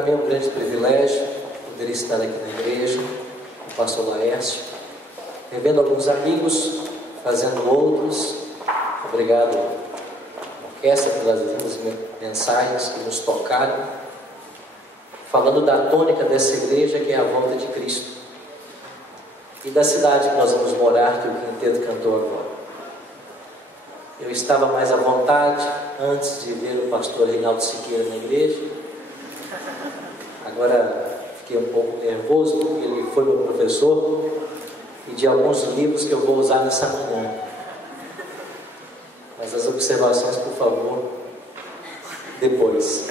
Para mim é um grande privilégio poder estar aqui na igreja, com o pastor Laércio, revendo alguns amigos, fazendo outros. Obrigado, orquestra, pelas lindas mensagens que nos tocaram, falando da tônica dessa igreja, que é a volta de Cristo, e da cidade que nós vamos morar, que o quinteto cantou agora. Eu estava mais à vontade antes de ver o pastor Reinaldo Siqueira na igreja. Agora fiquei um pouco nervoso, porque ele foi meu professor, e de alguns livros que eu vou usar nessa manhã. Mas as observações, por favor, depois,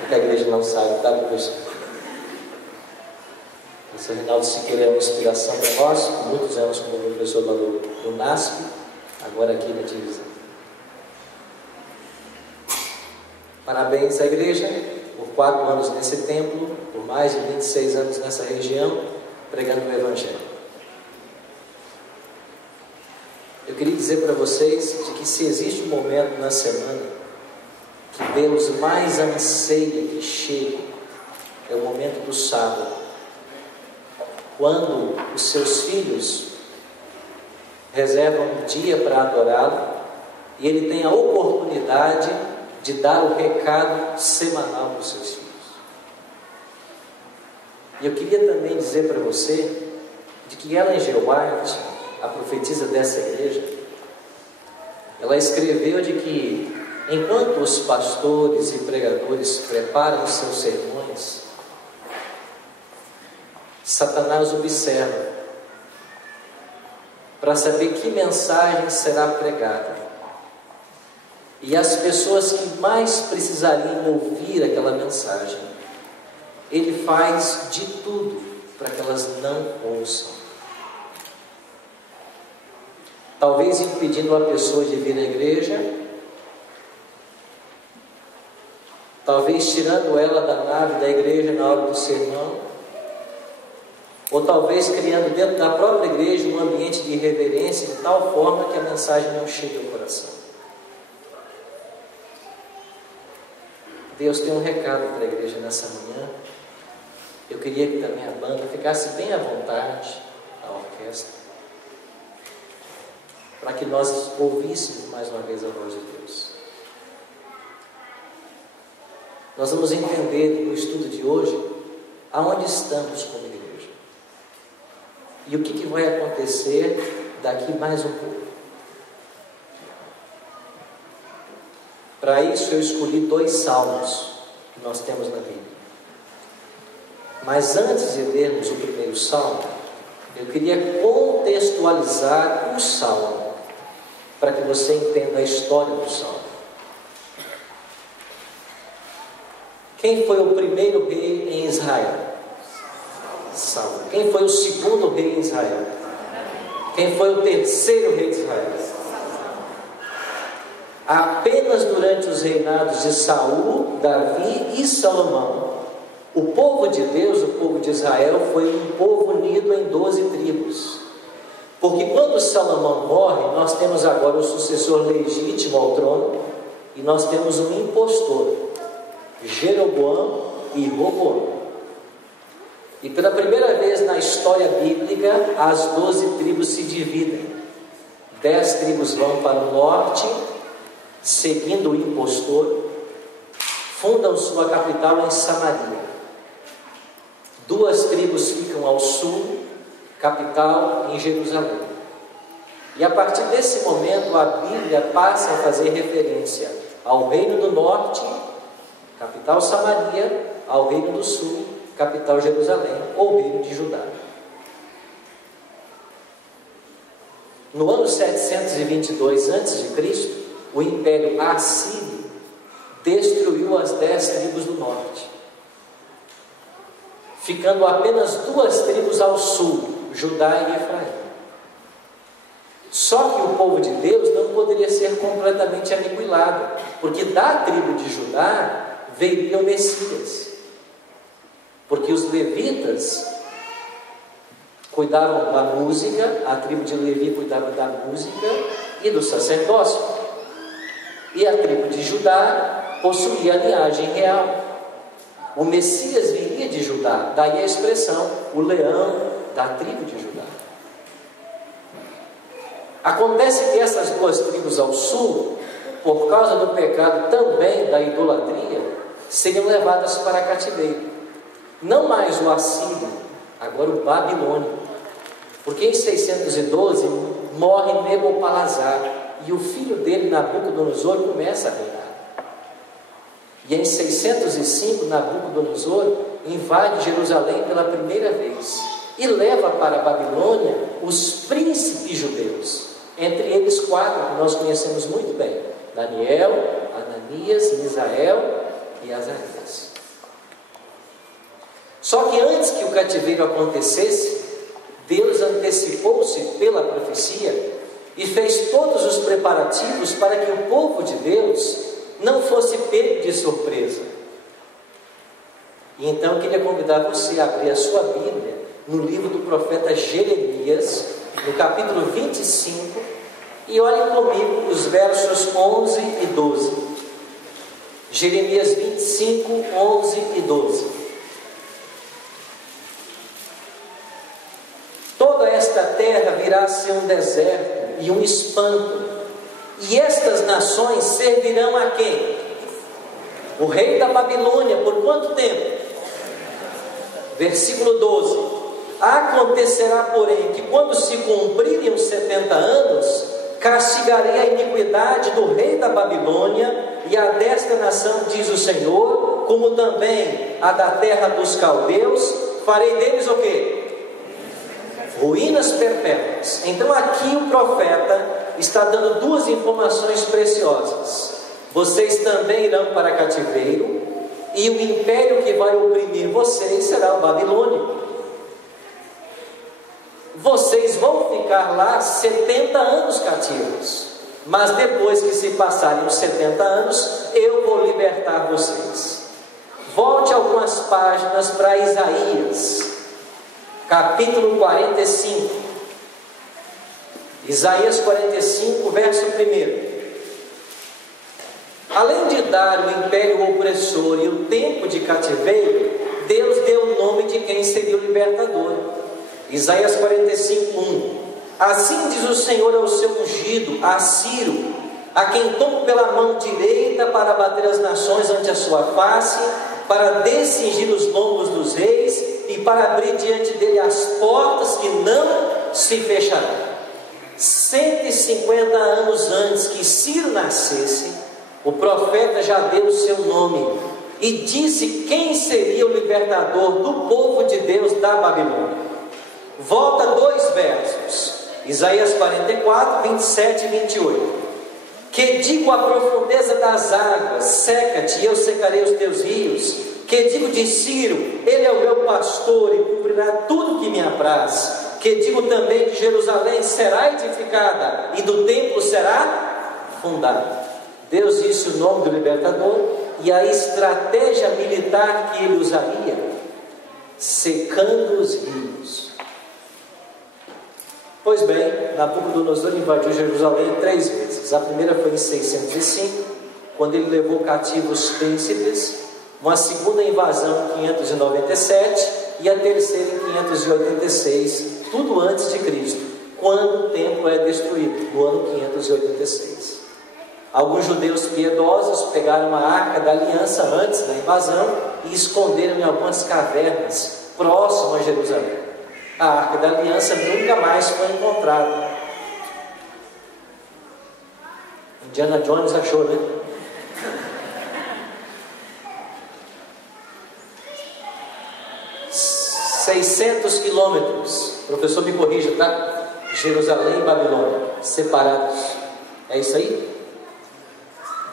porque a igreja não sabe, tá, professor? O professor Reinaldo Siqueira é uma inspiração para nós, com muitos anos como professor lá do NASP, agora aqui na divisão. Parabéns à igreja por 4 anos nesse templo, por mais de 26 anos nessa região, pregando o Evangelho. Eu queria dizer para vocês de que se existe um momento na semana que Deus mais anseia que chegue, é o momento do sábado, quando os seus filhos reservam um dia para adorá-lo, e ele tem a oportunidade de dar o recado semanal para os seus filhos. E eu queria também dizer para você de que Ellen G. White, a profetisa dessa igreja, ela escreveu de que enquanto os pastores e pregadores preparam os seus sermões, Satanás observa para saber que mensagem será pregada. E as pessoas que mais precisariam ouvir aquela mensagem, ele faz de tudo para que elas não ouçam. Talvez impedindo a pessoa de vir à igreja, talvez tirando ela da nave da igreja na hora do sermão, ou talvez criando dentro da própria igreja um ambiente de irreverência de tal forma que a mensagem não chegue ao coração. Deus tem um recado para a igreja nessa manhã. Eu queria que também a banda ficasse bem à vontade, a orquestra, para que nós ouvíssemos mais uma vez a voz de Deus. Nós vamos entender no estudo de hoje aonde estamos como igreja e o que vai acontecer daqui mais um pouco. Para isso eu escolhi 2 salmos que nós temos na Bíblia. Mas antes de lermos o primeiro salmo, eu queria contextualizar o salmo, para que você entenda a história do salmo. Quem foi o primeiro rei em Israel? Saul. Quem foi o segundo rei em Israel? Quem foi o terceiro rei de Israel? Apenas durante os reinados de Saul, Davi e Salomão, o povo de Deus, o povo de Israel, foi um povo unido em 12 tribos. Porque quando Salomão morre, nós temos agora o sucessor legítimo ao trono, e nós temos um impostor, Jeroboão e Roboão. E pela primeira vez na história bíblica, as 12 tribos se dividem. 10 tribos vão para o norte, seguindo o impostor, fundam sua capital em Samaria. 2 tribos ficam ao sul, capital em Jerusalém. E a partir desse momento a Bíblia passa a fazer referência ao reino do norte, capital Samaria, ao reino do sul, capital Jerusalém, ou reino de Judá. No ano 722 a.C., o Império Assírio destruiu as 10 tribos do norte, ficando apenas 2 tribos ao sul, Judá e Efraim. Só que o povo de Deus não poderia ser completamente aniquilado, porque da tribo de Judá viria o Messias, porque os levitas cuidavam da música, a tribo de Levi cuidava da música e do sacerdócio. E a tribo de Judá possuía a linhagem real. o Messias viria de Judá. Daí a expressão, o leão da tribo de Judá. Acontece que essas duas tribos ao sul, por causa do pecado também da idolatria, seriam levadas para cativeiro. Não mais o assírio, agora o babilônico. Porque em 612 morre Nabopolassar e o filho dele, Nabucodonosor, começa a reinar. E em 605, Nabucodonosor invade Jerusalém pela primeira vez e leva para a Babilônia os príncipes judeus, entre eles 4 que nós conhecemos muito bem: Daniel, Ananias, Misael e Azarias. Só que antes que o cativeiro acontecesse, Deus antecipou-se pela profecia e fez todos os preparativos para que o povo de Deus não fosse pego de surpresa. E então eu queria convidar você a abrir a sua Bíblia no livro do profeta Jeremias, no capítulo 25, e olhe comigo os versos 11 e 12. Jeremias 25, 11 e 12. Toda esta terra virá a ser um deserto e um espanto, e estas nações servirão a quem? O rei da Babilônia. Por quanto tempo? Versículo 12. Acontecerá, porém, que quando se cumprirem os 70 anos, castigarei a iniquidade do rei da Babilônia e a desta nação, diz o Senhor, como também a da terra dos caldeus. Farei deles o quê? Ruínas perpétuas. Então aqui o profeta está dando duas informações preciosas: vocês também irão para cativeiro, e o império que vai oprimir vocês será o babilônico. Vocês vão ficar lá 70 anos cativos, mas depois que se passarem os 70 anos, eu vou libertar vocês. Volte algumas páginas para Isaías, capítulo 45. Isaías 45, verso 1. Além de dar o império opressor e o tempo de cativeiro, Deus deu o nome de quem seria o libertador. Isaías 45, 1. Assim diz o Senhor ao seu ungido, a Ciro, a quem tomo pela mão direita para bater as nações ante a sua face, para descingir os lombos dos reis e para abrir diante dele as portas que não se fecharão. 150 anos antes que Ciro nascesse, o profeta já deu o seu nome e disse quem seria o libertador do povo de Deus da Babilônia. Volta 2 versos, Isaías 44, 27 e 28. Que digo à profundeza das águas, seca-te e eu secarei os teus rios. Que digo de Ciro, ele é o meu pastor e cumprirá tudo que me apraz. Que digo também de Jerusalém, será edificada, e do templo será fundada. Deus disse o nome do libertador e a estratégia militar que ele usaria: secando os rios. Pois bem, Nabucodonosor invadiu Jerusalém 3 vezes. A primeira foi em 605, quando ele levou cativos os príncipes. Uma segunda invasão em 597 e a terceira em 586, tudo antes de Cristo, quando o templo é destruído, no ano 586. Alguns judeus piedosos pegaram a Arca da Aliança antes da invasão e esconderam em algumas cavernas próximas a Jerusalém. A Arca da Aliança nunca mais foi encontrada. Indiana Jones achou, né? ...600 quilômetros, professor me corrija, tá? Jerusalém e Babilônia, separados. É isso aí?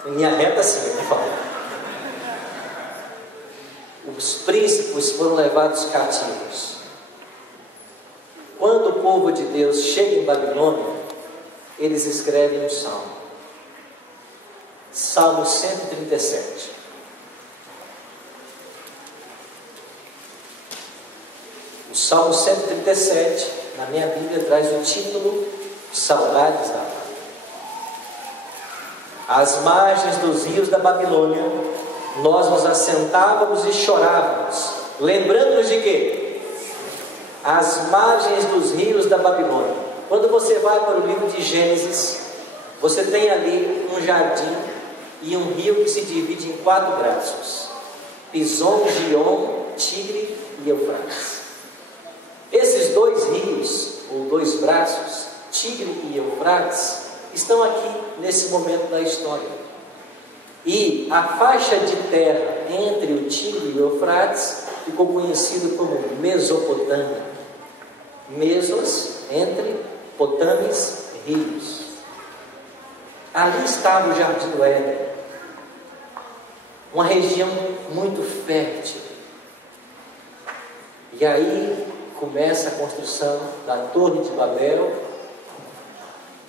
Em linha reta sim, por favor. Os príncipes foram levados cativos. Quando o povo de Deus chega em Babilônia, eles escrevem um salmo. Salmo 137. O Salmo 137, na minha Bíblia, traz o título Saudades da Pátria. Às margens dos rios da Babilônia, nós nos assentávamos e chorávamos, lembrando-nos de quê? As margens dos rios da Babilônia. Quando você vai para o livro de Gênesis, você tem ali um jardim e um rio que se divide em 4 braços: Pison, Gion, Tigre e Eufrates. Esses 2 rios, ou 2 braços, Tigre e Eufrates, estão aqui nesse momento da história. E a faixa de terra entre o Tigre e o Eufrates ficou conhecida como Mesopotâmia. Mesos, entre, Potames, rios. Ali estava o Jardim do Éden, uma região muito fértil. E aí começa a construção da Torre de Babel,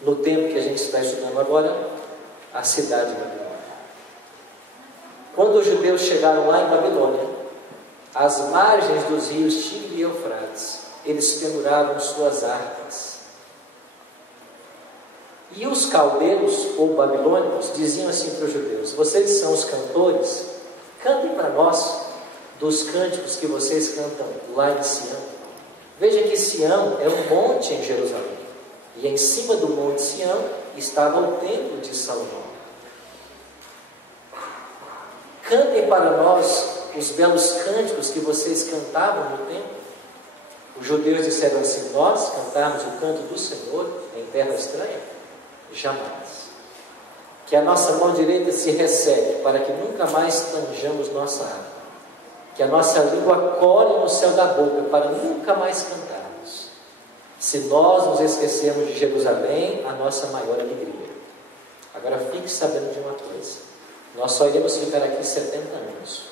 no tempo que a gente está estudando agora, a cidade de Babilônia. Quando os judeus chegaram lá em Babilônia, às margens dos rios Tigre e Eufrates, eles penduravam suas harpas. E os caldeus, ou babilônicos, diziam assim para os judeus: vocês são os cantores, cantem para nós dos cânticos que vocês cantam lá em Sião. Veja que Sião é um monte em Jerusalém, e em cima do monte Sião estava o templo de Salomão. Cantem para nós os belos cânticos que vocês cantavam no templo. Os judeus disseram assim: nós cantarmos o canto do Senhor em terra estranha? Jamais. Que a nossa mão direita se resseque, para que nunca mais tanjamos nossa harpa. Que a nossa língua colhe no céu da boca, para nunca mais cantarmos. Se nós nos esquecermos de Jerusalém, a nossa maior alegria. Agora fique sabendo de uma coisa: nós só iremos ficar aqui 70 anos.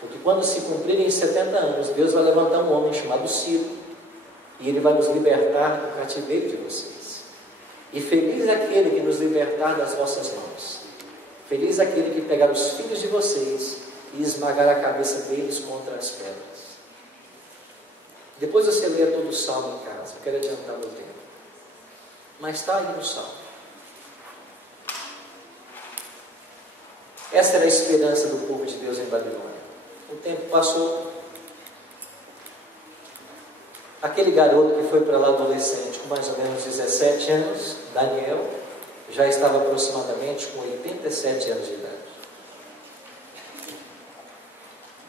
Porque quando se cumprirem 70 anos, Deus vai levantar um homem chamado Ciro, e ele vai nos libertar do cativeiro de vocês. E feliz é aquele que nos libertar das vossas mãos. Feliz é aquele que pegar os filhos de vocês e esmagar a cabeça deles contra as pedras. Depois você lê todo o salmo em casa. Eu quero adiantar meu tempo, mas está aí no salmo. Essa era a esperança do povo de Deus em Babilônia. O tempo passou. Aquele garoto que foi para lá adolescente, com mais ou menos 17 anos, Daniel, já estava aproximadamente com 87 anos de idade.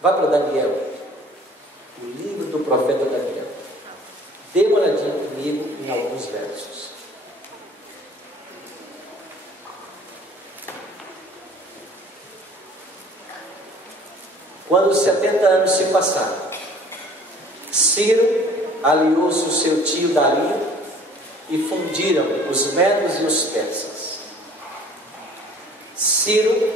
Vá para Daniel, o livro do profeta Daniel. Dê uma olhadinha comigo em alguns versos. Quando os 70 anos se passaram, Ciro aliou-se o seu tio Dario e fundiram os medos e os persas. Ciro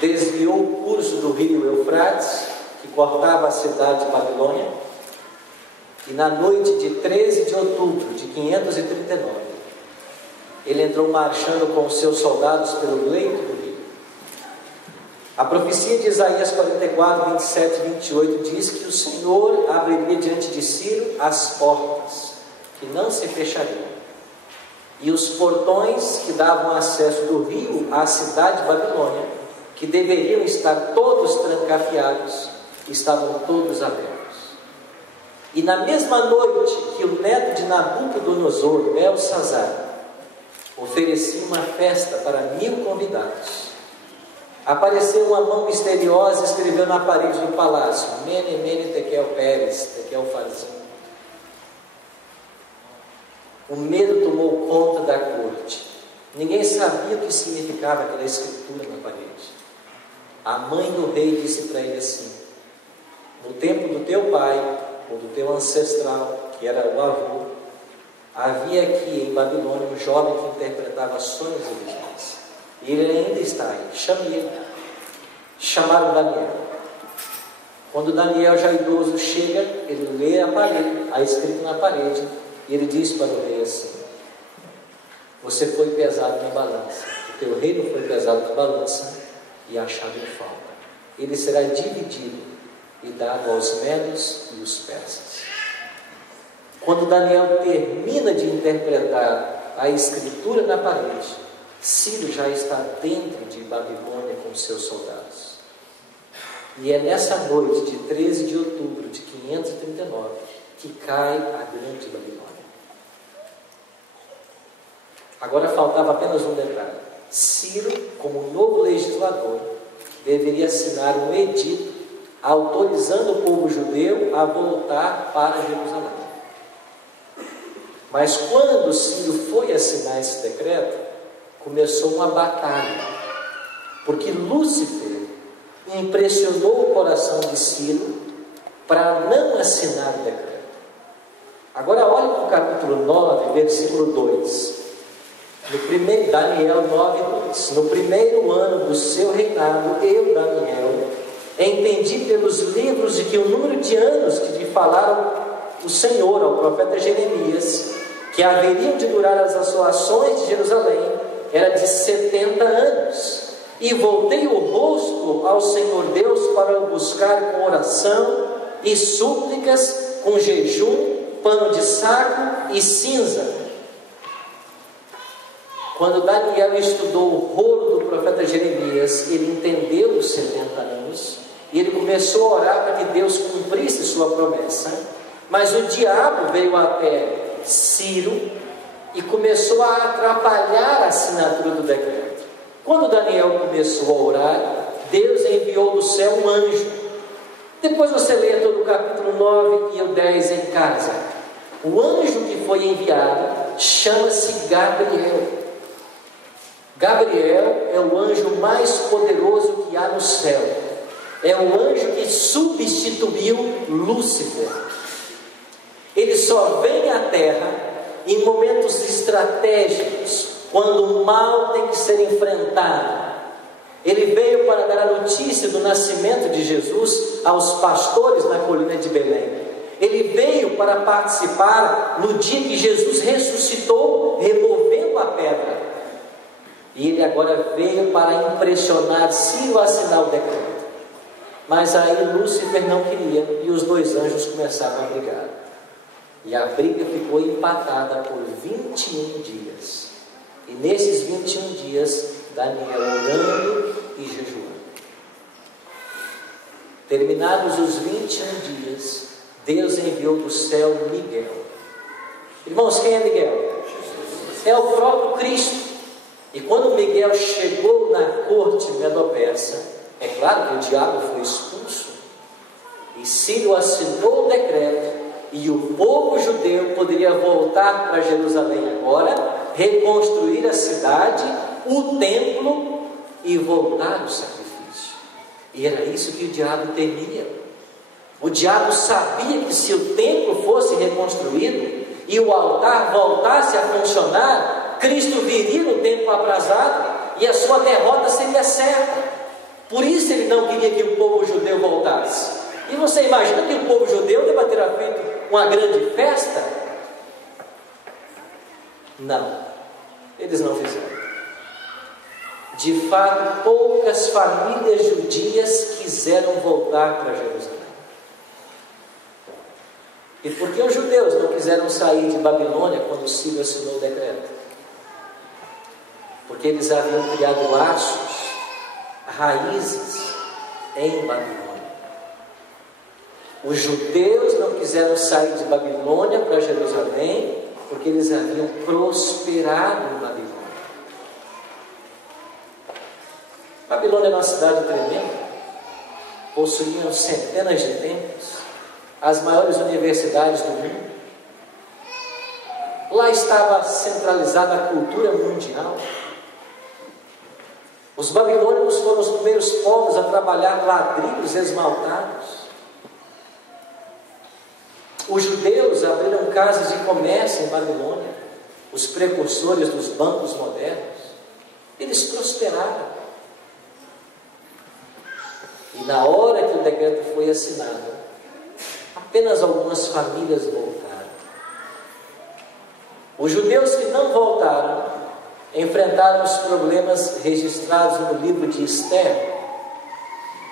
desviou o curso do rio Eufrates, que cortava a cidade de Babilônia, e na noite de 13 de outubro de 539, ele entrou marchando com os seus soldados pelo leito do rio. A profecia de Isaías 44, 27 e 28 diz que o Senhor abriria diante de Ciro as portas, que não se fechariam, e os portões que davam acesso do rio à cidade de Babilônia, que deveriam estar todos trancafiados, estavam todos abertos. E na mesma noite que o neto de Nabucodonosor, Belsazar, oferecia uma festa para 1000 convidados, apareceu uma mão misteriosa e escreveu na parede do palácio: Mene, Mene, Tekel, Pérez, Tekel, Farzim. O medo tomou conta da corte. Ninguém sabia o que significava aquela escritura na parede. A mãe do rei disse para ele assim: no tempo do teu pai, ou do teu ancestral, que era o avô, havia aqui em Babilônia um jovem que interpretava sonhos e visões. E ele ainda está aí. Chame ele. Chamaram Daniel. Quando Daniel, já idoso, chega, ele lê a escrito na parede, e ele diz para o rei assim: você foi pesado na balança, o teu reino foi pesado na balança e achado em falta. Ele será dividido e dado aos medos e os persas. Quando Daniel termina de interpretar a escritura na parede, Ciro já está dentro de Babilônia com seus soldados. E é nessa noite de 13 de outubro de 539 que cai a grande Babilônia. Agora faltava apenas um detalhe. Ciro, como novo legislador, deveria assinar um edito autorizando o povo judeu a voltar para Jerusalém. Mas quando Ciro foi assinar esse decreto, começou uma batalha, porque Lúcifer impressionou o coração de Ciro para não assinar o decreto. Agora olhe para o capítulo 9, versículo 2. Daniel 9:2. No primeiro ano do seu reinado, eu, Daniel, entendi pelos livros de que o número de anos que lhe falaram o Senhor ao profeta Jeremias, que haveriam de durar as assolações de Jerusalém, era de 70 anos. E voltei o rosto ao Senhor Deus para o buscar com oração e súplicas, com jejum, pano de saco e cinza. Quando Daniel estudou o rolo do profeta Jeremias, ele entendeu os 70 anos e ele começou a orar para que Deus cumprisse sua promessa. Mas o diabo veio até Ciro e começou a atrapalhar a assinatura do decreto. Quando Daniel começou a orar, Deus enviou do céu um anjo. Depois você lê todo o capítulo 9 e o 10 em casa. O anjo que foi enviado chama-se Gabriel. Gabriel é o anjo mais poderoso que há no céu. É o anjo que substituiu Lúcifer. Ele só vem à terra em momentos estratégicos, quando o mal tem que ser enfrentado. Ele veio para dar a notícia do nascimento de Jesus aos pastores na colina de Belém. Ele veio para participar no dia que Jesus ressuscitou, removendo a pedra. E ele agora veio para impressionar Ciro a assinar o decreto. Mas aí Lúcifer não queria e os dois anjos começaram a brigar. E a briga ficou empatada por 21 dias. E nesses 21 dias, Daniel orando e jejuando. Terminados os 21 dias, Deus enviou do céu Miguel. Irmãos, quem é Miguel? É o próprio Cristo. E quando Miguel chegou na corte medo-persa, é claro que o diabo foi expulso, e Ciro assinou o decreto, e o povo judeu poderia voltar para Jerusalém agora, reconstruir a cidade, o templo e voltar ao sacrifício. E era isso que o diabo temia. O diabo sabia que se o templo fosse reconstruído e o altar voltasse a funcionar, Cristo viria no tempo aprazado e a sua derrota seria certa. Por isso ele não queria que o povo judeu voltasse. E você imagina que o povo judeu deva ter feito uma grande festa? Não, eles não fizeram. De fato, poucas famílias judias quiseram voltar para Jerusalém. E por que os judeus não quiseram sair de Babilônia quando Ciro assinou o decreto? Porque eles haviam criado laços, raízes em Babilônia. Os judeus não quiseram sair de Babilônia para Jerusalém, porque eles haviam prosperado em Babilônia. Babilônia é uma cidade tremenda, possuíam centenas de templos, as maiores universidades do mundo. Lá estava centralizada a cultura mundial. Os babilônios foram os primeiros povos a trabalhar ladrilhos esmaltados. Os judeus abriram casas de comércio em Babilônia, os precursores dos bancos modernos. Eles prosperaram. E na hora que o decreto foi assinado, apenas algumas famílias voltaram. Os judeus que não voltaram enfrentaram os problemas registrados no livro de Esther.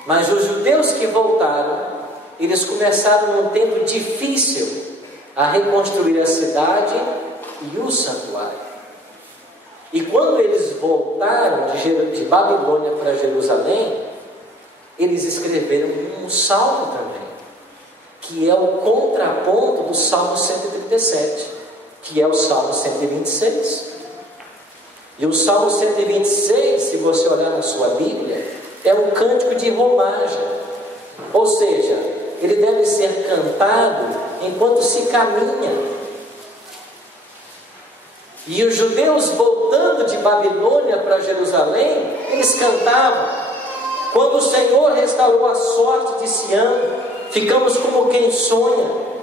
Mas os judeus que voltaram, eles começaram num tempo difícil a reconstruir a cidade e o santuário. E quando eles voltaram de Babilônia para Jerusalém, eles escreveram um salmo também, que é o contraponto do Salmo 137, que é o Salmo 126. E o Salmo 126, se você olhar na sua Bíblia, é um cântico de romagem, ou seja, ele deve ser cantado enquanto se caminha. E os judeus voltando de Babilônia para Jerusalém, eles cantavam: quando o Senhor restaurou a sorte de Sião, ficamos como quem sonha.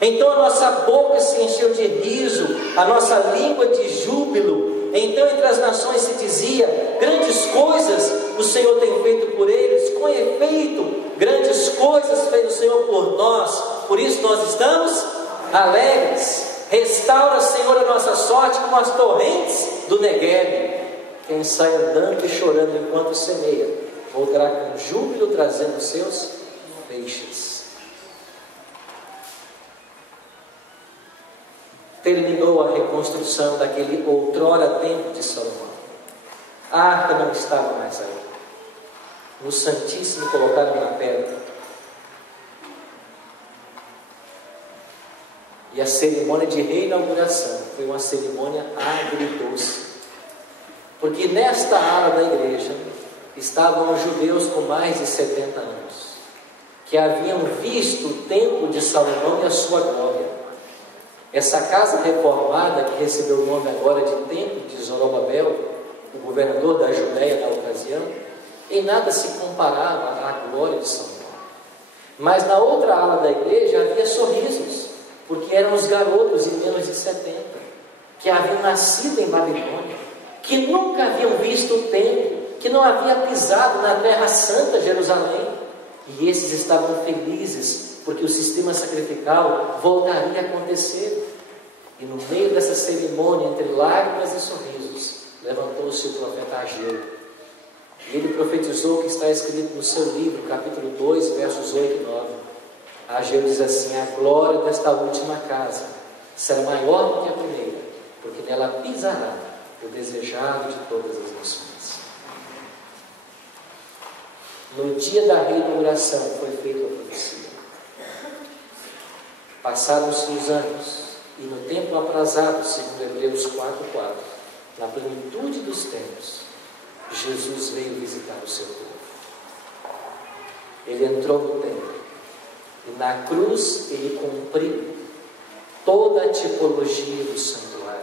Então a nossa boca se encheu de riso, a nossa língua de júbilo. Então entre as nações se dizia: grandes coisas o Senhor tem feito por eles. Com efeito, grandes coisas fez o Senhor por nós, por isso nós estamos alegres. Restaura, Senhor, a nossa sorte como as torrentes do Negueb. Quem sai andando e chorando enquanto semeia, voltará com júbilo trazendo os seus feixes. Terminou a reconstrução daquele outrora templo de Salomão. A arca não estava mais aí. No Santíssimo colocaram na pedra. E a cerimônia de reinauguração foi uma cerimônia agridoce, porque nesta ala da igreja estavam os judeus com mais de 70 anos, que haviam visto o templo de Salomão e a sua glória. Essa casa reformada, que recebeu o nome agora de Templo de Zorobabel, o governador da Judéia na ocasião, em nada se comparava à glória de Salomão. Mas na outra ala da igreja havia sorrisos, porque eram os garotos de menos de 70, que haviam nascido em Babilônia, que nunca haviam visto o templo, que não haviam pisado na terra santa, Jerusalém, e esses estavam felizes, porque o sistema sacrificial voltaria a acontecer. E no meio dessa cerimônia, entre lágrimas e sorrisos, levantou-se o profeta Ageu, e ele profetizou o que está escrito no seu livro, capítulo 2, versos 8 e 9. Ageu diz assim: a glória desta última casa será maior do que a primeira, porque nela pisará o desejado de todas as nações. No dia da reinauguração foi feita a profecia. Passaram-se os anos, e no tempo aprazado, segundo Hebreus 4:4, na plenitude dos tempos, Jesus veio visitar o seu povo. Ele entrou no templo, e na cruz ele cumpriu toda a tipologia do santuário,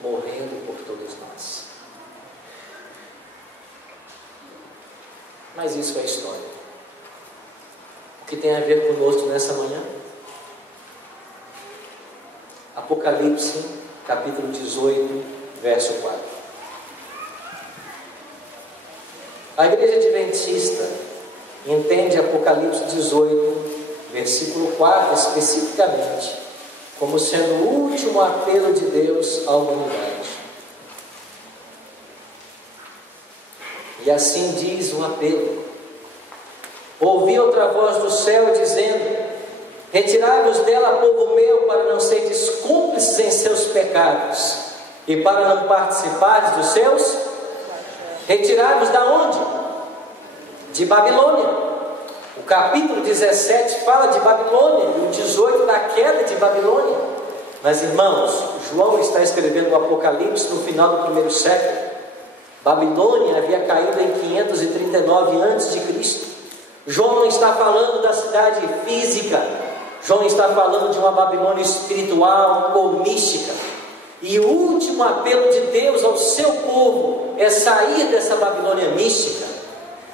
morrendo por todos nós. Mas isso é história. O que tem a ver conosco nessa manhã? Apocalipse, capítulo 18, verso 4. A igreja adventista entende Apocalipse 18, versículo 4, especificamente, como sendo o último apelo de Deus à humanidade. E assim diz o apelo: ouvi outra voz do céu dizendo: retirai-vos dela, povo meu, para não seres cúmplices em seus pecados, e para não participares dos seus. Retirai-vos da onde? De Babilônia. O capítulo 17 fala de Babilônia, e o 18 da queda de Babilônia. Mas irmãos, João está escrevendo o Apocalipse no final do primeiro século. Babilônia havia caído em 539 a.C. João não está falando da cidade física, João está falando de uma Babilônia espiritual ou mística. E o último apelo de Deus ao seu povo é sair dessa Babilônia mística.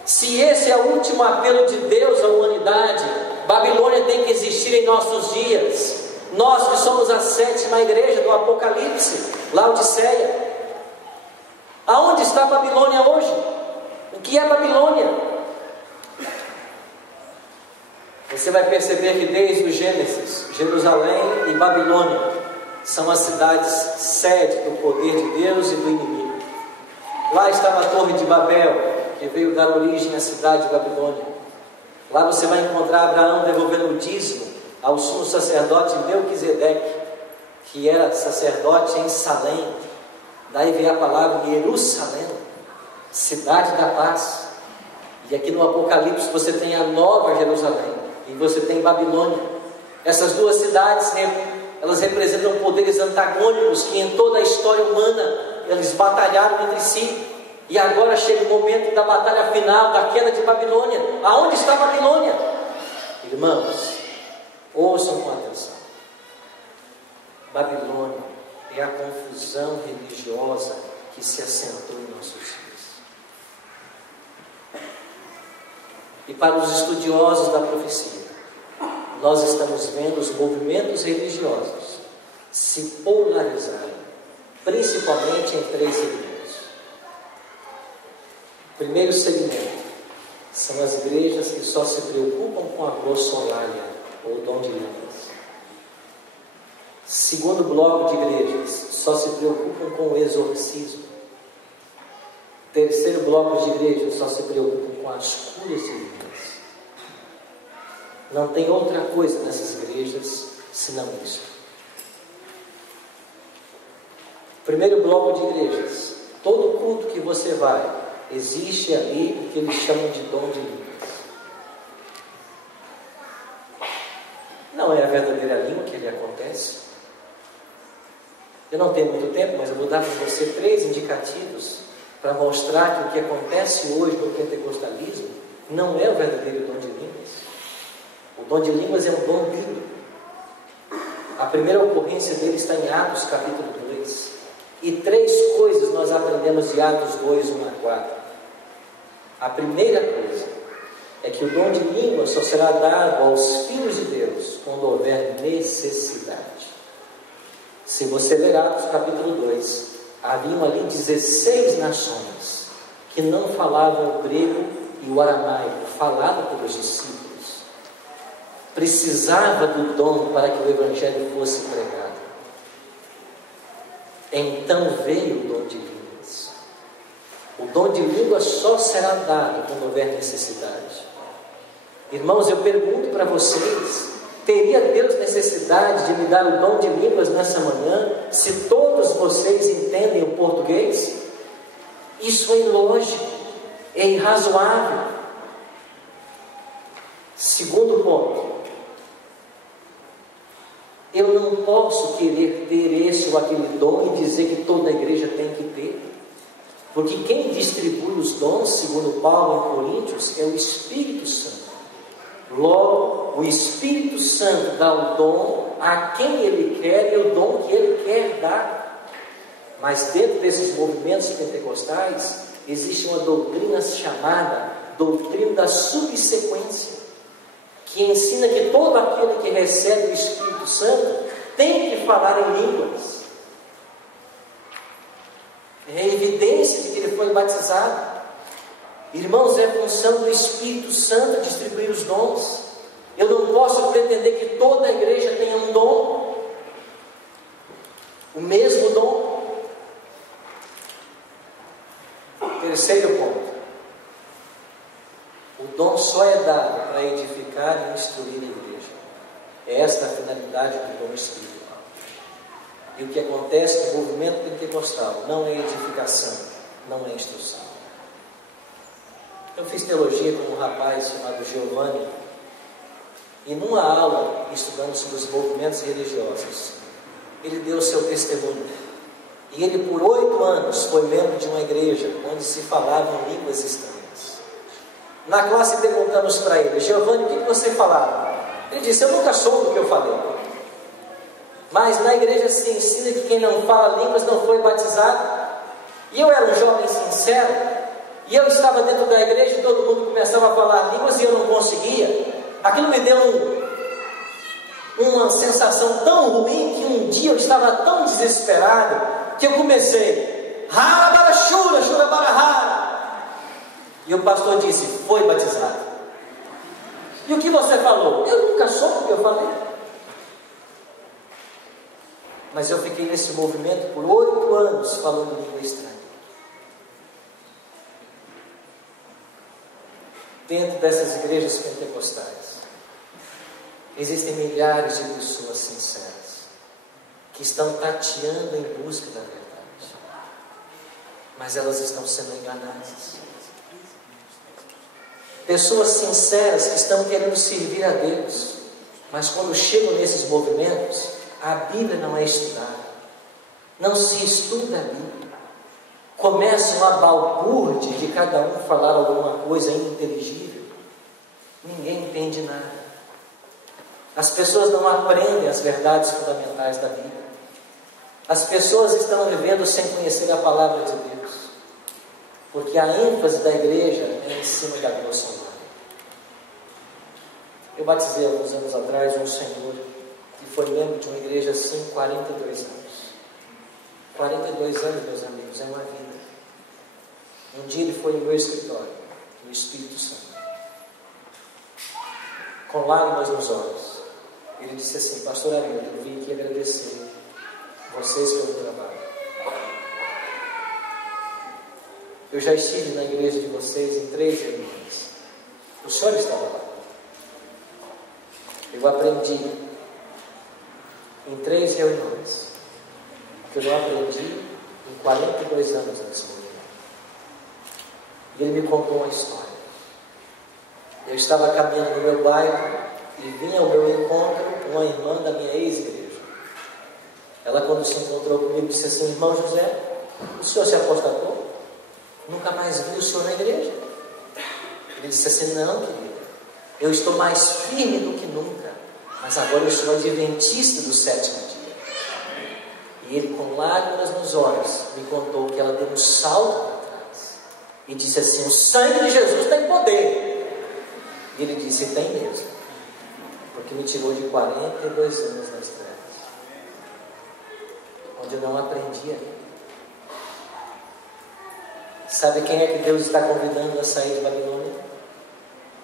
Se esse é o último apelo de Deus à humanidade, Babilônia tem que existir em nossos dias. Nós que somos a 7ª igreja do Apocalipse, Laodiceia. Aonde está a Babilônia hoje? O que é Babilônia? Você vai perceber que desde o Gênesis, Jerusalém e Babilônia são as cidades sede do poder de Deus e do inimigo. Lá estava a Torre de Babel, que veio dar origem à cidade de Babilônia. Lá você vai encontrar Abraão devolvendo o dízimo ao sumo sacerdote Melquisedeque, que era sacerdote em Salém. Daí vem a palavra Jerusalém, cidade da paz. E aqui no Apocalipse você tem a Nova Jerusalém e você tem Babilônia. Essas duas cidades, elas representam poderes antagônicos que em toda a história humana eles batalharam entre si. E agora chega o momento da batalha final, da queda de Babilônia. Aonde está Babilônia? Irmãos, ouçam com atenção. Babilônia é a confusão religiosa que se assentou em nossos dias. E para os estudiosos da profecia, nós estamos vendo os movimentos religiosos se polarizarem, principalmente em 3 segmentos. O primeiro segmento são as igrejas que só se preocupam com a glossolalia, ou dom de línguas. Segundo bloco de igrejas, só se preocupam com o exorcismo. Terceiro bloco de igrejas, só se preocupam com as curas divinas. Não tem outra coisa nessas igrejas senão isso. Primeiro bloco de igrejas, todo culto que você vai, existe ali o que eles chamam de dom de línguas. Não é a verdadeira língua que ali acontece. Eu não tenho muito tempo, mas eu vou dar para você 3 indicativos para mostrar que o que acontece hoje no pentecostalismo não é o verdadeiro dom de línguas. O dom de línguas é um dom bíblico. A primeira ocorrência dele está em Atos capítulo 2. E 3 coisas nós aprendemos de Atos 2, 1 a 4. A primeira coisa é que o dom de línguas só será dado aos filhos de Deus quando houver necessidade. Se você ler Atos capítulo 2, haviam ali 16 nações que não falavam o grego e o aramaico, falado pelos discípulos. Precisava do dom para que o evangelho fosse pregado. Então veio o dom de línguas. O dom de línguas só será dado quando houver necessidade. Irmãos, eu pergunto para vocês: teria Deus necessidade de me dar o dom de línguas nessa manhã, se todos vocês entendem o português? Isso é ilógico, é irrazoável. Segundo ponto, eu não posso querer ter esse ou aquele dom e dizer que toda a igreja tem que ter, porque quem distribui os dons, segundo Paulo em Coríntios, é o Espírito Santo. Logo, o Espírito Santo dá o dom a quem Ele quer e o dom que Ele quer dar. Mas dentro desses movimentos pentecostais, existe uma doutrina chamada doutrina da subsequência, que ensina que todo aquele que recebe o Espírito Santo tem que falar em línguas. É evidência de que ele foi batizado. Irmãos, é função do Espírito Santo distribuir os dons. Eu não posso pretender que toda a igreja tenha um dom, o mesmo dom. Terceiro ponto: o dom só é dado para edificar e instruir a igreja. É esta a finalidade do dom espiritual. E o que acontece no movimento pentecostal não é edificação, não é instrução. Eu fiz teologia com um rapaz chamado Giovanni, e numa aula, estudando sobre os movimentos religiosos, ele deu o seu testemunho. E ele, por 8 anos, foi membro de uma igreja onde se falavam línguas estranhas. Na classe perguntamos para ele: Giovanni, o que você falava? Ele disse: eu nunca soube o que eu falei. Mas na igreja se ensina que quem não fala línguas não foi batizado. E eu era um jovem sincero, e eu estava dentro da igreja e todo mundo começava a falar línguas e eu não conseguia. Aquilo me deu uma sensação tão ruim que um dia eu estava tão desesperado que eu comecei: e o pastor disse: foi batizado. E o que você falou? Eu nunca soube o que eu falei. Mas eu fiquei nesse movimento por 8 anos falando língua estranha. Dentro dessas igrejas pentecostais existem milhares de pessoas sinceras que estão tateando em busca da verdade, mas elas estão sendo enganadas. Pessoas sinceras que estão querendo servir a Deus, mas quando chegam nesses movimentos, a Bíblia não é estudada, não se estuda a Bíblia. Começa uma balbúrdia de cada um falar alguma coisa ininteligível, ninguém entende nada. As pessoas não aprendem as verdades fundamentais da Bíblia. As pessoas estão vivendo sem conhecer a palavra de Deus, porque a ênfase da igreja é em cima da grossa humana. Eu batizei alguns anos atrás um senhor que foi membro de uma igreja assim 42 anos. 42 anos, meus amigos, é uma vida. Um dia ele foi no meu escritório, no Espírito Santo, com lágrimas nos olhos. Ele disse assim: pastor Hamilton, eu vim aqui agradecer vocês pelo trabalho. Eu já estive na igreja de vocês em 3 reuniões. O senhor estava lá. Eu aprendi em 3 reuniões que eu não aprendi em 42 anos nesse movimento. E ele me contou uma história. Eu estava caminhando no meu bairro e vinha ao meu encontro uma irmã da minha ex-igreja. Ela, quando se encontrou comigo, disse assim: irmão José, o senhor se apostatou? Nunca mais vi o senhor na igreja. Ele disse assim: não, querida, eu estou mais firme do que nunca, mas agora eu sou adventista do 7º dia. E ele, com lágrimas nos olhos, me contou que ela deu um salto para trás e disse assim: o sangue de Jesus tem poder. E ele disse: tem mesmo, porque me tirou de 42 anos nas trevas, onde eu não aprendi ainda. Sabe quem é que Deus está convidando a sair de Babilônia?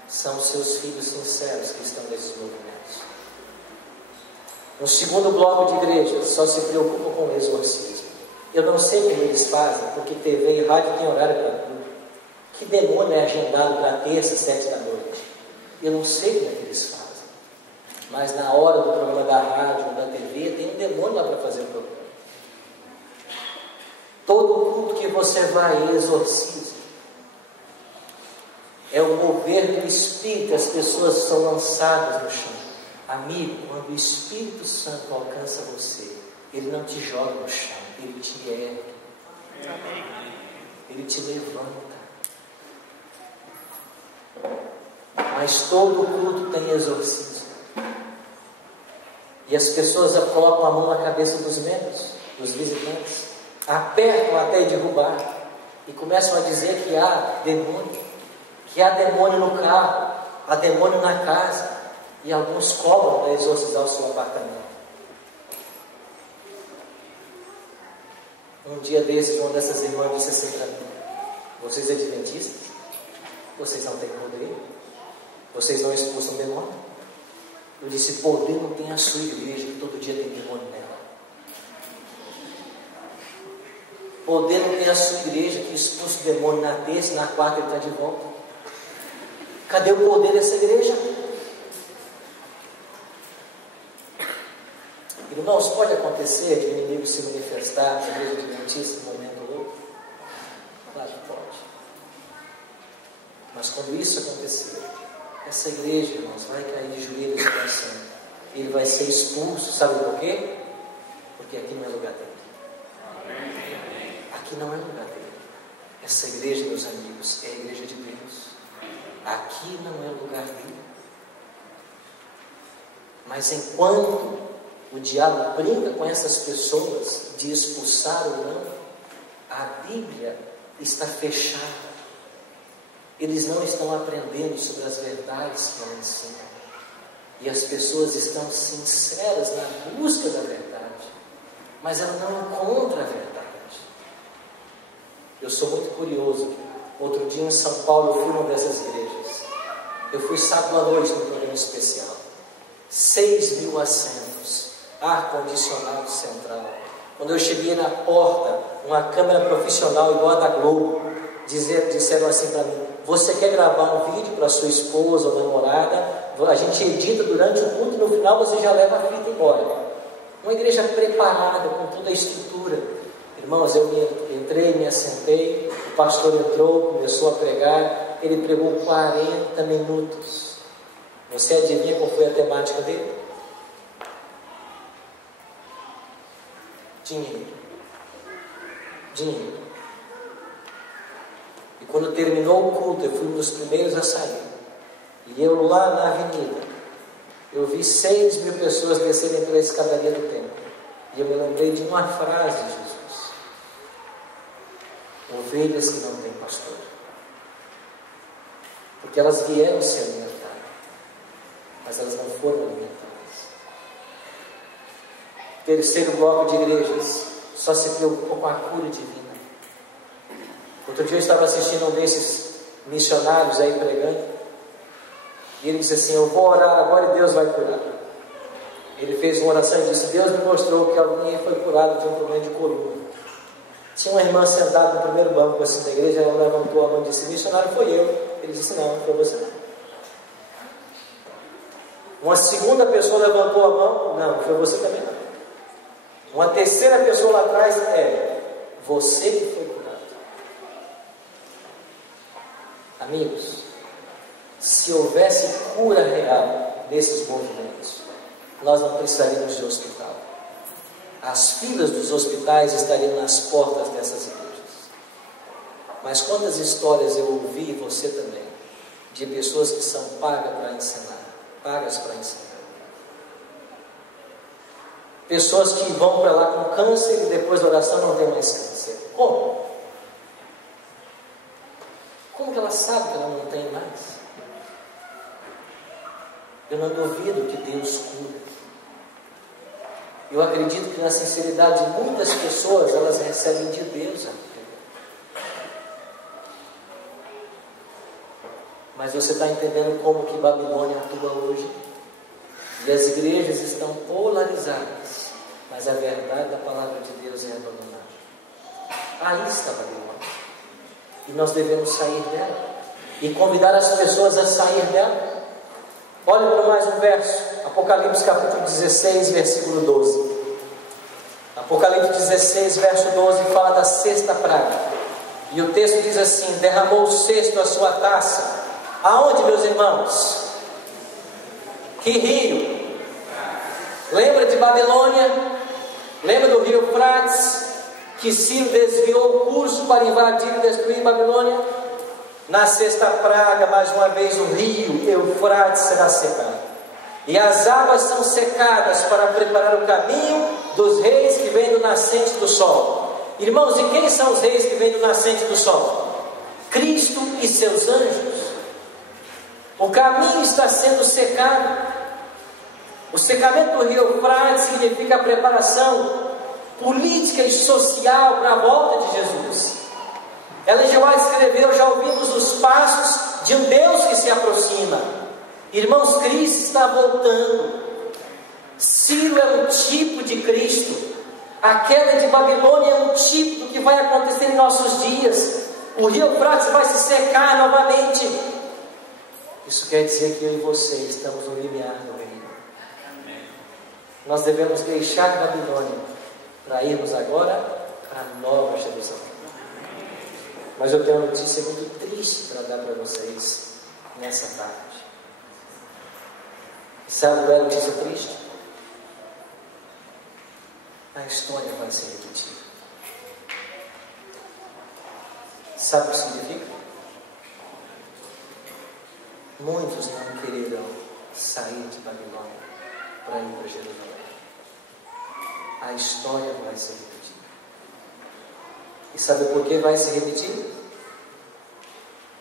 São os seus filhos sinceros que estão nesses movimentos. No segundo bloco de igrejas, só se preocupam com o exorcismo. Eu não sei como eles fazem, porque TV e rádio tem horário para tudo. Que demônio é agendado para terça, 7 da noite? Eu não sei como é que eles fazem. Mas na hora do programa da rádio ou da TV, tem um demônio lá para fazer o programa. Todo culto que você vai é exorcismo. É o mover do Espírito, as pessoas são lançadas no chão. Amigo, quando o Espírito Santo alcança você, ele não te joga no chão, ele te ergue. Ele te levanta. Mas todo culto tem exorcismo. E as pessoas colocam a mão na cabeça dos membros, dos visitantes, apertam até derrubar e começam a dizer que há demônio no carro, há demônio na casa, e alguns cobram para exorcizar o seu apartamento. Um dia desses, uma dessas irmãs disse assim para mim: vocês adventistas, vocês não têm poder, vocês não expulsam demônio. Eu disse: poder não tem a sua igreja, que todo dia tem demônio nela. Poder não tem a sua igreja, que expulsa o demônio na terça e na quarta ele está de volta. Cadê o poder dessa igreja? Irmãos, pode acontecer de o inimigo se manifestar na igreja adventista em um momento ou outro? Claro que pode. Mas quando isso acontecer, essa igreja, irmãos, vai cair de joelhos em oração. Ele vai ser expulso. Sabe por quê? Porque aqui não é lugar dele. Aqui não é lugar dele. Essa igreja, meus amigos, é a igreja de Deus. Aqui não é lugar dele. Mas enquanto o diabo brinca com essas pessoas de expulsar ou não, a Bíblia está fechada. Eles não estão aprendendo sobre as verdades que ela ensina. E as pessoas estão sinceras na busca da verdade, mas ela não encontra a verdade. Eu sou muito curioso. Outro dia em São Paulo eu fui numa dessas igrejas. Eu fui sábado à noite num programa especial. 6.000 assentos, ar-condicionado central. Quando eu cheguei na porta, uma câmera profissional igual a da Globo, disseram assim para mim: você quer gravar um vídeo para sua esposa ou namorada? A gente edita durante o culto e no final você já leva a fita embora. Uma igreja preparada, com toda a estrutura. Irmãos, eu entrei, me assentei, o pastor entrou, começou a pregar. ele pregou 40 minutos. Você adivinha qual foi a temática dele? Dinheiro. Dinheiro. E quando terminou o culto, eu fui um dos primeiros a sair. E eu lá na avenida, eu vi 6.000 pessoas descerem pela escadaria do templo. E eu me lembrei de uma frase de Jesus: ovelhas que não têm pastor. Porque elas vieram se alimentar, mas elas não foram alimentadas. Terceiro bloco de igrejas só se preocupam com a cura divina. Outro dia eu estava assistindo um desses missionários aí pregando, e ele disse assim: eu vou orar agora e Deus vai curar. Ele fez uma oração e disse: Deus me mostrou que alguém foi curado de um problema de coluna. Tinha uma irmã sentada no primeiro banco assim da igreja, ela levantou a mão e disse: missionário, foi eu. Ele disse: não, foi você não. Uma segunda pessoa levantou a mão: não, foi você também não. Uma terceira pessoa lá atrás: você que foi curado. Amigos, se houvesse cura real nesses movimentos, nós não precisaríamos de hospital. As filas dos hospitais estariam nas portas dessas igrejas. Mas quantas histórias eu ouvi, você também, de pessoas que são pagas para ensinar. Pessoas que vão para lá com câncer e depois da oração não tem mais câncer. Como? Como que ela sabe que ela não tem mais? Eu não duvido que Deus cura. Eu acredito que na sinceridade de muitas pessoas, elas recebem de Deus a cura. Mas você está entendendo como que Babilônia atua hoje? E as igrejas estão polarizadas, mas a verdade da palavra de Deus é abandonada. Aí está a Babilônia. E nós devemos sair dela e convidar as pessoas a sair dela. Olha para mais um verso, Apocalipse capítulo 16, versículo 12. Apocalipse 16, verso 12 fala da sexta praga. E o texto diz assim: derramou o cesto a sua taça. Aonde, meus irmãos? Que rio? Lembra de Babilônia? Lembra do rio Eufrates? Que Ciro desviou o curso para invadir e destruir Babilônia? Na sexta praga, mais uma vez, o rio Eufrates será secado. E as águas são secadas para preparar o caminho dos reis que vêm do nascente do sol. Irmãos, e quem são os reis que vêm do nascente do sol? Cristo e seus anjos. O caminho está sendo secado. O secamento do rio Eufrates significa a preparação política e social para a volta de Jesus. Ellen G. White escreveu: já ouvimos os passos de um Deus que se aproxima. Irmãos, Cristo está voltando. Ciro é um tipo de Cristo. A queda de Babilônia é um tipo do que vai acontecer em nossos dias. O rio Eufrates vai se secar novamente. Isso quer dizer que eu e você estamos no limiar do reino. Nós devemos deixar Babilônia para irmos agora para a Nova Jerusalém. Mas eu tenho uma notícia muito triste para dar para vocês nessa tarde. Sabe qual é a notícia triste? A história vai se repetir. Sabe o que significa? Muitos não quererão sair de Babilônia para ir para Jerusalém. A história vai se repetir. E sabe por que vai se repetir?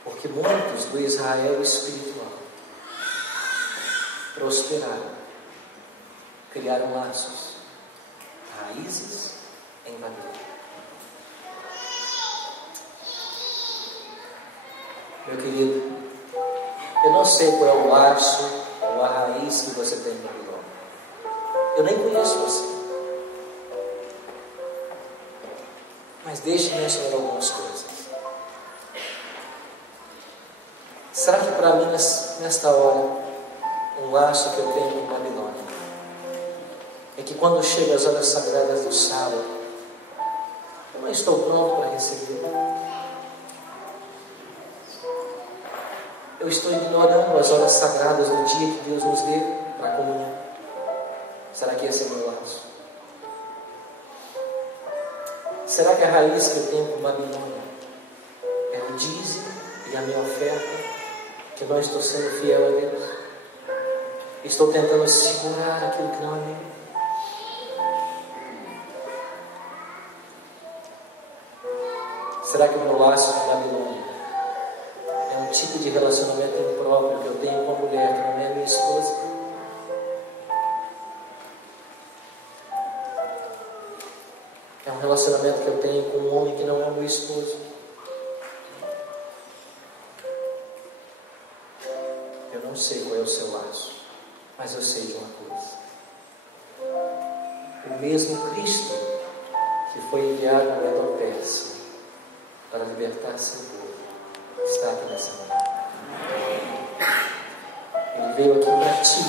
Porque muitos do Israel espiritual prosperaram, criaram laços, raízes em Babilônia. Meu querido, eu não sei qual é o laço ou a raiz que você tem em Babilônia. Eu nem conheço você. Mas deixe-me mencionar algumas coisas. Será que para mim, nesta hora, um laço que eu tenho com Babilônia é que quando chega as horas sagradas do sábado, eu não estou pronto para receber? Eu estou ignorando as horas sagradas do dia que Deus nos deu para a comunhão? Será que esse é o meu laço? Será que a raiz que eu tenho com Babilônia é o dízimo e a minha oferta, que não estou sendo fiel a Deus? Estou tentando segurar aquilo que não é meu? Será que o meu laço com Babilônia é um tipo de relacionamento impróprio que eu tenho com a mulher que não é minha esposa? É um relacionamento que eu tenho com um homem que não é meu esposo? Eu não sei qual é o seu laço, mas eu sei de uma coisa: o mesmo Cristo que foi enviado ao Medo-Pérsia para libertar seu povo está aqui nessa manhã. Ele veio aqui para te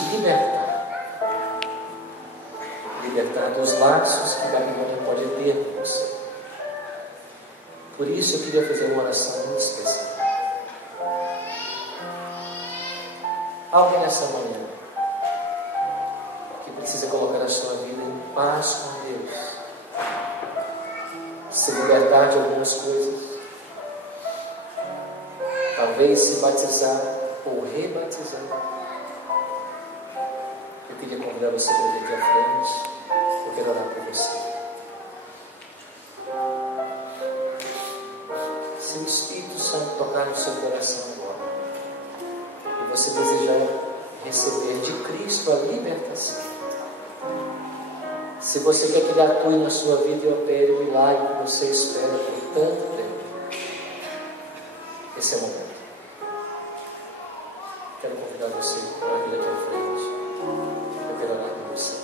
libertar dos laços que Babilônia pode ter com você. Por isso eu queria fazer uma oração muito especial. Alguém nessa manhã que precisa colocar a sua vida em paz com Deus, se libertar de algumas coisas, talvez se batizar ou rebatizar. Eu queria convidar você para vir aqui à frente. Eu quero orar por você. Se o Espírito Santo tocar no seu coração agora, e você desejar receber de Cristo a libertação, se você quer que Ele atue na sua vida e opere o milagre que você espera por tanto tempo, esse é o momento. Quero convidar você para vir aqui à frente. Eu quero orar com você.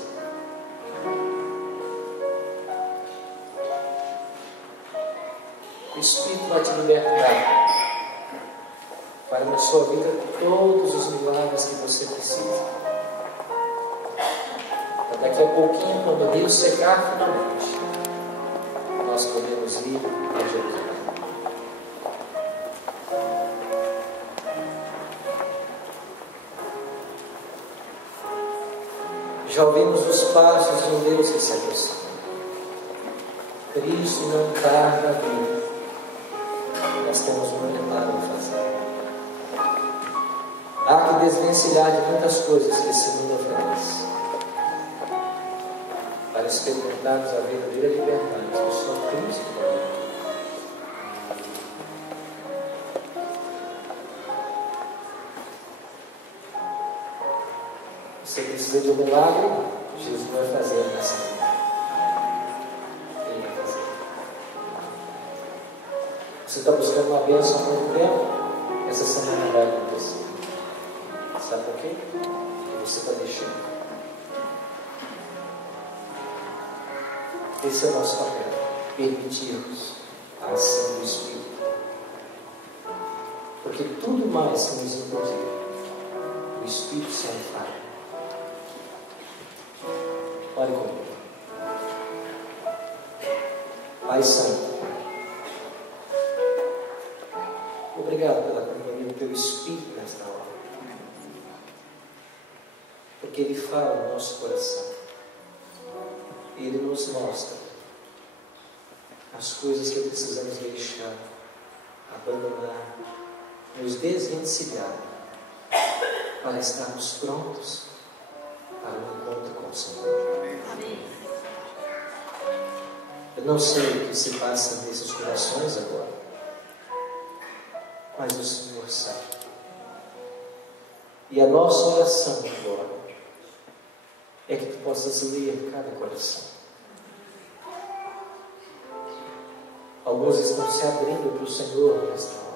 O Espírito vai te libertar para na sua vida todos os milagres que você precisa. Então, daqui a pouquinho, quando o rio secar finalmente, nós podemos ir a Jerusalém. Já ouvimos os passos de um Deus que se aproxima. Cristo não tarda a vir. Nós temos um preparo a fazer. Há que desvencilhar de muitas coisas que esse mundo oferece, para experimentarmos a verdadeira liberdade que só Cristo pode dar. Você precisa de um milagre? Jesus vai fazer nessa vida. Ele vai fazer. Você está buscando uma bênção há muito tempo? Essa semana vai acontecer. Sabe por quê? Porque você está deixando. Esse é o nosso papel. Permitirmos a ação do Espírito. Porque tudo mais que nos impedir, o Espírito Santo faz. Olhe comigo. Pai Santo, obrigado pela companhia do Teu Espírito nesta hora. Porque Ele fala no nosso coração. Ele nos mostra as coisas que precisamos deixar, abandonar, nos desvencilhar, para estarmos prontos para um encontro com o Senhor. Amém. Eu não sei o que se passa nesses corações agora, mas o Senhor sabe. E a nossa oração agora é que Tu possas ler cada coração. Alguns estão se abrindo para o Senhor nesta hora.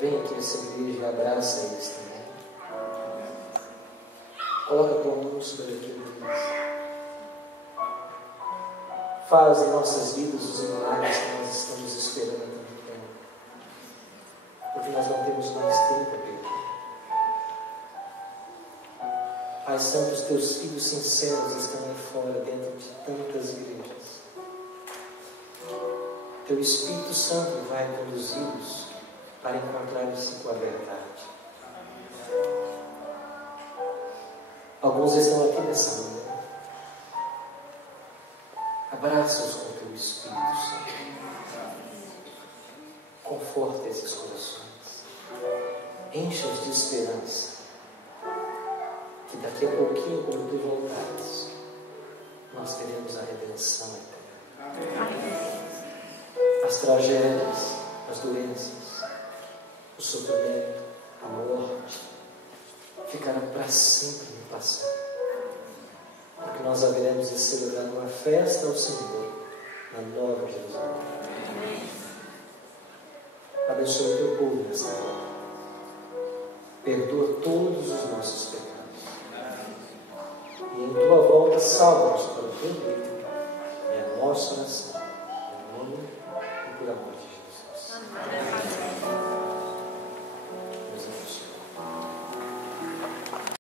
Vem aqui essa igreja e abraça eles também. Coloca a tua mão sobre aquilo deles. Faz em nossas vidas os milagres que nós estamos esperando há tanto tempo. Porque nós não temos mais tempo, Pedro. Pai Santo, os Teus filhos sinceros estão aí fora, dentro de tantas igrejas. Teu Espírito Santo vai conduzi-los para encontrarem-se com a verdade. Alguns estão aqui nessa manhã. Abraça-os com teu Espírito Santo. Conforta esses corações. Encha-os de esperança. Que daqui a pouquinho, quando tu voltares, nós teremos a redenção eterna. As tragédias, as doenças, o sofrimento, a morte, ficarão para sempre no passado. Porque nós haveremos de celebrar uma festa ao Senhor na Nova Jerusalém. Abençoa o teu povo nesta hora. Perdoa todos os nossos pecados. E em tua volta salva-nos para o teu reino. É a nossa oração. Em nome e por amor de Jesus.